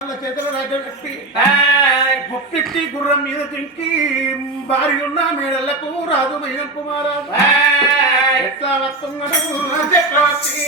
చేతులు రాజపెట్టి ముప్పెట్టి గుర్రం మీద తింకి భార్య ఉన్న మేడలకు రాజు మైన కుమారాజు ఎట్లా వస్తున్నాడు చక్రవర్తి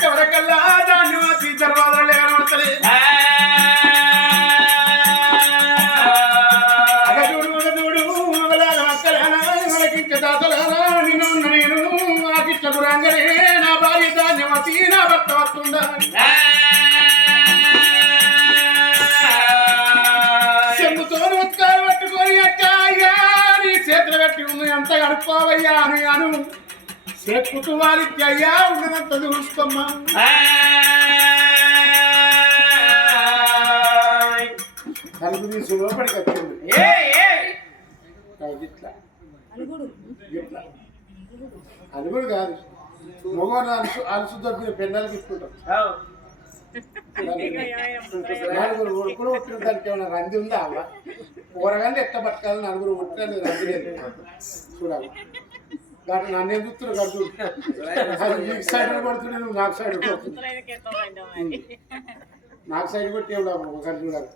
చివరికల్లా దాన్ని వచ్చి దర్వాజాలు ఏమవుతుంది చూడు మనకించ దాతలారా నిన్ను నేను ఆకిట్ల గురాంగనే నా భార్య ధాన్యం వచ్చి నా భర్త వస్తుందా చెంబుతో ఉత్కాలు పట్టుకొని అట్టా అయ్యా నీ చేతులు పెట్టి ఉంది అంత గడుపుకోవయ్యా అని అను చెప్పుతూ వారికి అయ్యా ఉన్నదంత చూసుకోమ్మా తలుపు తీసి లోపలికి వచ్చింది ఇట్లా ఇట్లా అలుగుడు కాదు మగవారు అలసు దొరికిన పెండాలకి ఇస్తుంటాం నలుగురు ఉడుకులు పుట్టిన దానికి ఏమైనా రంది ఉందా అవ్వ కూరగాయలు ఎట్ట పట్టుకోవాలి నలుగురు పుట్టిన రంది లేదు చూడాలి దాంట్లో నన్ను ఏం చూస్తున్నా కడుతు నీకు సైడ్ కొడుతుండే నువ్వు నాకు సైడ్ కొడుతుంది నాకు సైడ్ కొట్టి ఏం లాభం ఒకటి చూడాలి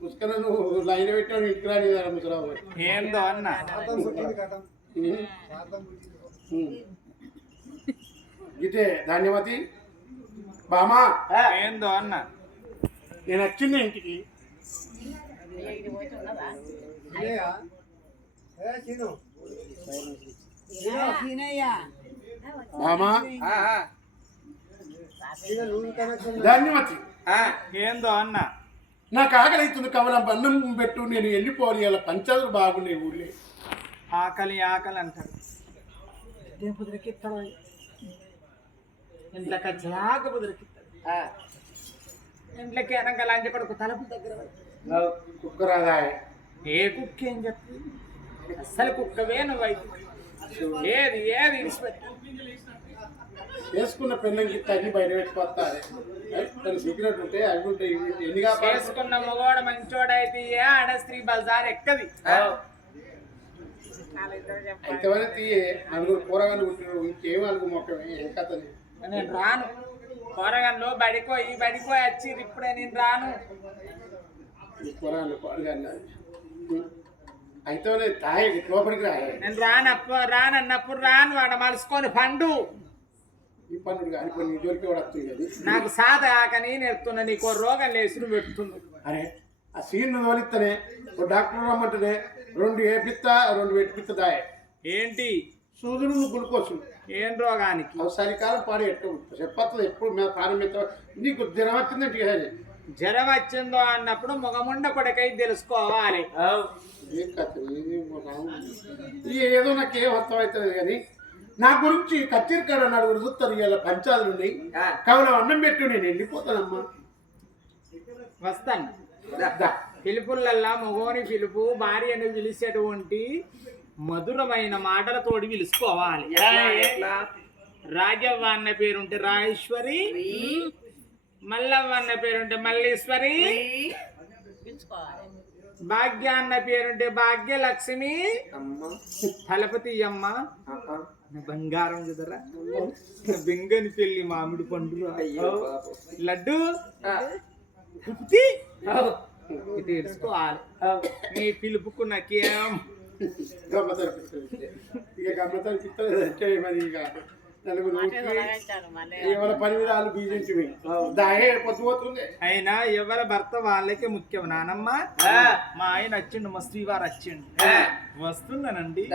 పుష్కర నువ్వు లైన్ పెట్టావు ఇంటికి రాని ముసరావు ఏందో అన్న ఇదే ధాన్యవతి బామా ఏందో అన్న నేను వచ్చింది ఇంటికి బామా ధాన్యవతి ఏందో అన్న నాకు ఆకలి అవుతుంది కవల అన్నం పెట్టు నేను వెళ్ళిపోవాలి అలా పంచాదులు బాగున్నాయి ఊళ్ళే ఆకలి ఆకలి అంటారు ఇంట్లోకి జాగ బుదిరికిస్తాడు ఇంట్లోకి వెనక లంచ కొడుకు తలుపు దగ్గర కుక్క రాదా ఏ కుక్క ఏం చెప్తుంది అసలు కుక్కవే నువ్వైతే ఏది ఏది ఇన్స్పెక్టర్ చేసుకున్న పెళ్ళకి తగ్గి బయట పెట్టుకొస్తారు సీక్రెట్ ఉంటే అవి ఉంటాయి ఎన్నిగా చేసుకున్న మగవాడు మంచోడైతే ఆడ స్త్రీ బజార్ ఎక్కది అయితే తీయే నలుగురు కూరగాయలు పుట్టిన ఇంకేం అనుకు మొక్కమే ఏం కథని నేను రాను కూరగాయలు బడికో ఈ బడికో వచ్చి ఇప్పుడే నేను రాను ఈ కూరగాయలు కూరగాయలు అయితే తాయి లోపలికి రాయి నేను రానన్నప్పుడు రాను వాడ మలుసుకొని పండు ఈ పన్నుడు కానీ కొన్ని జోలికి కూడా వస్తుంది అది నాకు సాధ ఆకని నేర్తున్నా నీకు రోగం లేసులు పెడుతుంది అరే ఆ సీన్ను తోలిస్తేనే ఓ డాక్టర్ రమ్మంటేనే 2 ఏపిత్తా 2 వెట్టిపిత్త దాయ ఏంటి సూదులు గ్లూకోసు ఏం రోగానికి అవి సరికాలం పాడి ఎట్టు చెప్పత్తది ఎప్పుడు ప్రాణం ఎత్త నీకు జ్వరం వచ్చిందంటే జ్వరం వచ్చిందో అన్నప్పుడు మొగముండ కొడకై తెలుసుకోవాలి ఏదో నాకు ఏం అర్థం అవుతుంది కానీ నా గురించి కచ్చిరికాడ నలుగురు చూస్తారు ఇలా పంచాదులు ఉన్నాయి కేవలం అన్నం పెట్టు నేను వెళ్ళిపోతానమ్మా వస్తాను పిలుపులల్లా మగోని పిలుపు భార్యను పిలిచేటువంటి మధురమైన మాటలతోటి పిలుచుకోవాలి రాజవ్వ అన్న పేరుంటే రాజేశ్వరి మల్లవ్వ అన్న పేరుంటే మల్లీశ్వరి భాగ్య అన్న పేరుంటే భాగ్యలక్ష్మి తలపతి అమ్మ బంగారం కదరా బెంగని పెళ్లి మామిడి పండు లడ్డు తెలుసుకోవాలి నీ పిలుపుకు నాకేం అయినా ఎవరి భర్త వాళ్ళకే ముఖ్యం నానమ్మ మా ఆయన వచ్చిండు మా శ్రీవారు వచ్చిండు వస్తున్నానండి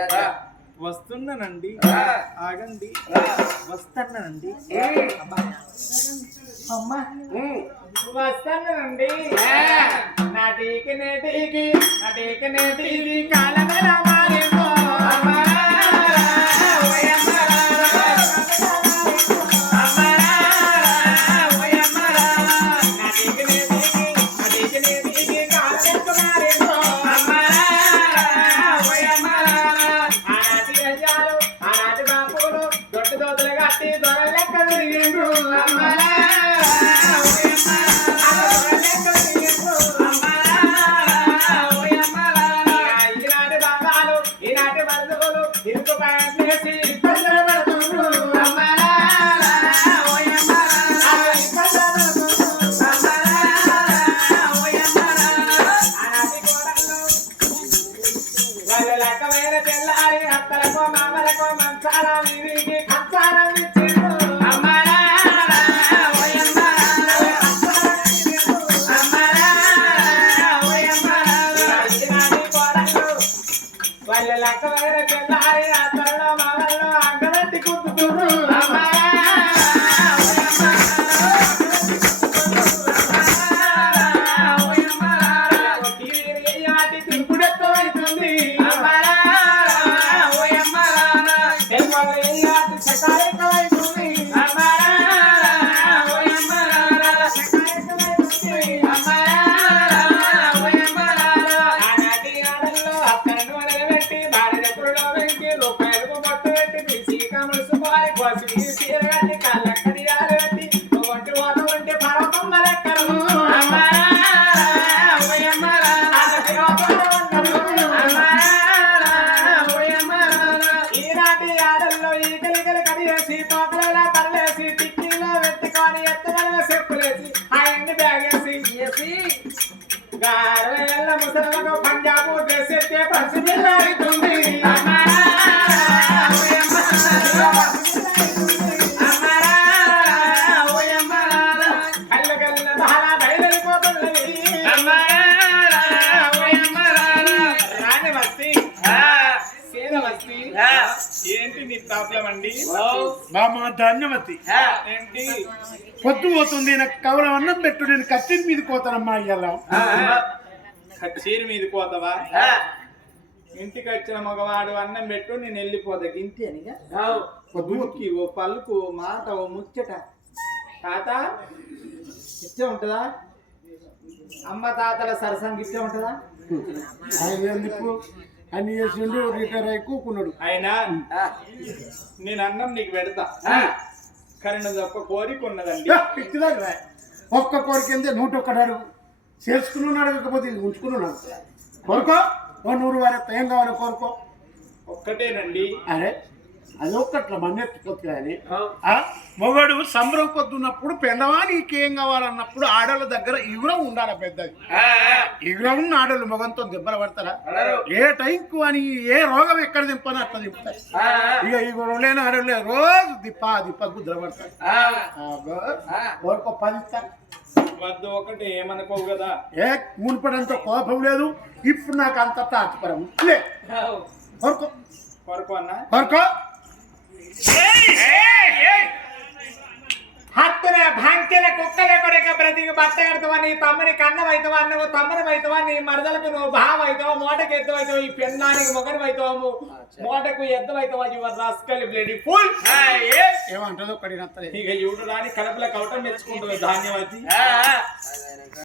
వస్తున్నానండి ఆగండి వస్తున్నానండి అమ్మా వస్తున్నానండి నాటికి నేటికి నాటికి నేటికి కాలమేనా మారేమో కట్టేసి ఇబ్బందులు పడుతుండ్రు. అమ్మలారా, ఓయమ్మలారా, ఇబ్బందులు పడుతుండ్రు. అమ్మలారా, ఓయమ్మలారా. ఆనాటి కోడళ్ళు వాళ్ళ లెక్కమైన తెల్లారి అత్తలకో మామలకో మంచాల వీరికి కంచాలం ఇచ్చిండ్రు. అమ్మలారా, ఓయమ్మలారా, అమ్మలారా, ఓయమ్మలారా. ఈనాటి కోడళ్ళు వాళ్ళ లెక్కమైన తెల్లారి అత్తలలో మామల్లో అంగనట్టి కుట్టుకుండ్రు. అమ్మలారా, ఓయమ్మలారా, ఈ ఆటి తింపుడెక్కువైతుంది. ఈనాటి ఆడల్లో ఈ కలికలు కడిగేసి పోకలలో తరలేసి టిక్కీలో పెట్టుకొని ఎత్తుగల చెప్పులేసి ఆ ఎండి బ్యాగేసి గారవేళ్ళ ముసలమకు పంజాబు డ్రెస్ ఎత్తే పరిస్థితి అవుతుంది. కళ్ళ కళ్ళ బాగా బయలుపోతున్నది. రాని వస్తి సేద వస్తి ఏంటి నీ ప్రాబ్లం అండి? బామ్మ ధన్యవతి ఏంటి? పొద్దు పోతుంది నాకు కవలం అన్నం పెట్టు నేను కత్తిని మీద పోతానమ్మా ఇయ్యాల చీర మీద పోతావా? ఇంటికి వచ్చిన మగవాడు అన్నం పెట్టు నేను వెళ్ళిపోతా. గింటి అనిగా పొద్దుకి ఓ పలుకు ఓ మాట ఓ ముచ్చట. తాత ఇచ్చే ఉంటుందా? అమ్మ తాతల సరసంగా ఇచ్చే ఉంటుందా? ఆయన ఎందుకు అన్ని చేసిండు రిటైర్ అయి కూకున్నాడు. అయినా నేను అన్నం నీకు పెడతా కానీ నువ్వు ఒక్క కోరిక ఉన్నదండి. పిచ్చిదాకా ఒక్క కోరిక ఏంది 101 అడుగు చేసుకున్నాడు లేకపోతే ఉంచుకున్నాడు కోరుకో. ఓ 100 వారు ఏం కావాలి కోరుకో. ఒక్కటేనండి. అరే అది ఒక్కట్లా మన్నెత్తుకోవచ్చు కానీ మొగడు సంబరం కొద్దున్నప్పుడు పెద్దవా నీకేం కావాలన్నప్పుడు ఆడోళ్ళ దగ్గర ఇగురం ఉండాలి. పెద్దది ఇగురం ఉన్న ఆడోళ్ళు మొగంతో దెబ్బలు పడతారా? ఏ టైంకు అని ఏ రోగం ఎక్కడ దింపని అట్లా దింపుతారు. ఇక ఇగురం లేని ఆడోళ్ళు రోజు దిప్ప గుద్ర పడతారు. కోరుకో 10 ఇస్తారు. వద్దు ఒకటి ఏమనుకోవు కదా. ఏ మునుపడంత కోపం లేదు ఇప్పుడు నాకు అంత తాత్పరం లే. కోరుకో కొరకు అన్న కోరుకో. హత్తున భాంకెల కుక్కల కొరక బ్రతికి బట్ట కడతావా? నీ తమ్ముని కన్నం అవుతావా? నువ్వు తమ్ముని అవుతావా? నీ మరదలకు నువ్వు భావ అవుతావా? మోటకు ఎద్దు అవుతావు. ఈ పెన్నానికి మొగను అవుతావు. మోటకు ఎద్దు అవుతావా? Your rascal bloody fool. ఏమంటదో కడిగిన ఇక ఇవుడు రాని కడుపులో కవటం మెచ్చుకుంటుంది ధాన్యవతి.